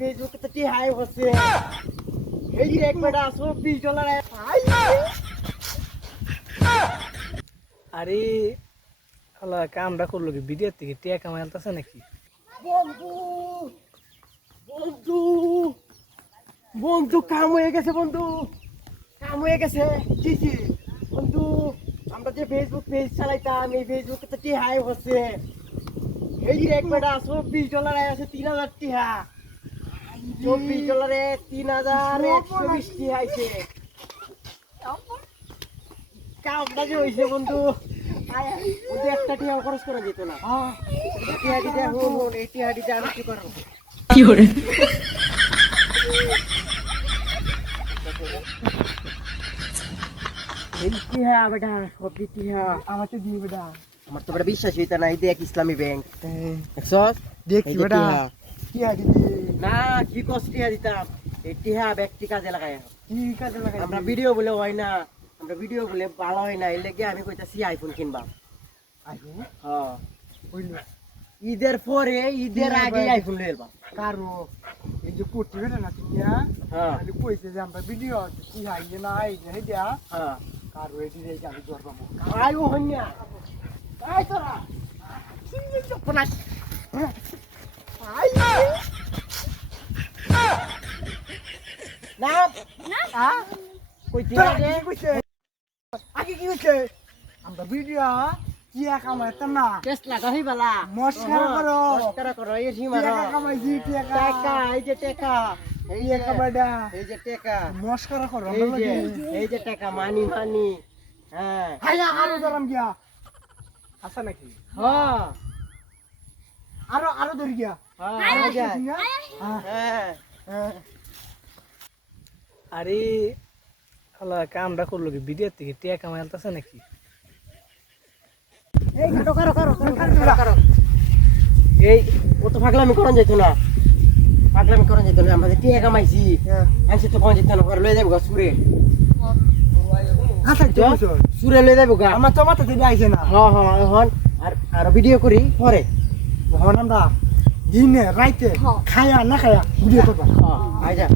ফেসবুকে তো কি হাই হচ্ছে এই যে এক বেটা $24 আরে শালা কামটা করলো কি ভিডিও থেকে টিয়া কামাইলতাছে নাকি? বন্ধু বন্ধু বন্ধু কাম হয়ে গেছে জি জি বন্ধু আমরা যে ফেসবুক পেজ চালাইতাম এই ফেসবুকে তো কি হাই হচ্ছে এই যে এক বেটা $24 আছে 3000 টিহা $24 $3120 টিহা আইছে কামটা যে হইছে বন্ধু ওদের একটা টিহা খরচ করা যেত না টিহা দিতে হন এই টিহা দিতে আমি কি করবো কি করে বেটা সব টিহা আমার তো দিয়ে বেটা আমার তো বেটা বিশ্বাস হইতা না এই দেখ ইসলামী ব্যাংক দেখছস দেখি বেটা টিহা দিতে না কি কষ্ট টিহা দিতাম এই টিহা ব্যক্তি কাজে লাগাই কি কাজে লাগাই আমরা ভিডিও বলে হয় না আমরা ভিডিও বলে ভালো হয় না এই লেগে আমি কইতাছি আইফোন কিনবা আইফোন হ্যাঁ কইলো ঈদের পরে ঈদের আগে আইফোন লইবা কারো এই যে কোটি বেটা না তুমি হ্যাঁ আমি কইছে যে আমরা ভিডিও কি হাইয়ে না এই যে হেডা হ্যাঁ কারো এডি রে যাবি করবাম আইও হন্যা আই তোরা সিঙ্গেল চপনাস আই না না কইতে আগে কইছে আগে কি কইছে আমরা ভিডিও টিয়া কামাইতাম না টেস্ট লাগা হইবালা মস্কারা করো এই সীমারা টাকা কামাইছি টাকা এই যে টাকা এই যে কামাইডা এই যে টাকা মস্কারা করো এই যে টাকা মানি হ্যাঁ হাইয়া আরো ধরাম গিয়া আছে নাকি হ্যাঁ আরো ধরি গিয়া হ্যাঁ আরে শালা কামটা করলো কি ভিডিও থেকে টিয়া কামাইলতাছে নাকি? এই কারো এই ও তো পাগলামি করন যেত না আমরা যে টিয়া কামাইছি আনছে তো কোন যেত না করে লয়ে যাবো গা সুরে আচ্ছা সুরে লয়ে যাবো গা আমার তো মাথা থেকে আইছে না হ্যাঁ এখন আর ভিডিও করি পরে হন আমরা দিনে রাইতে খায়া না খায়া ভিডিও করবা হ্যাঁ আইজা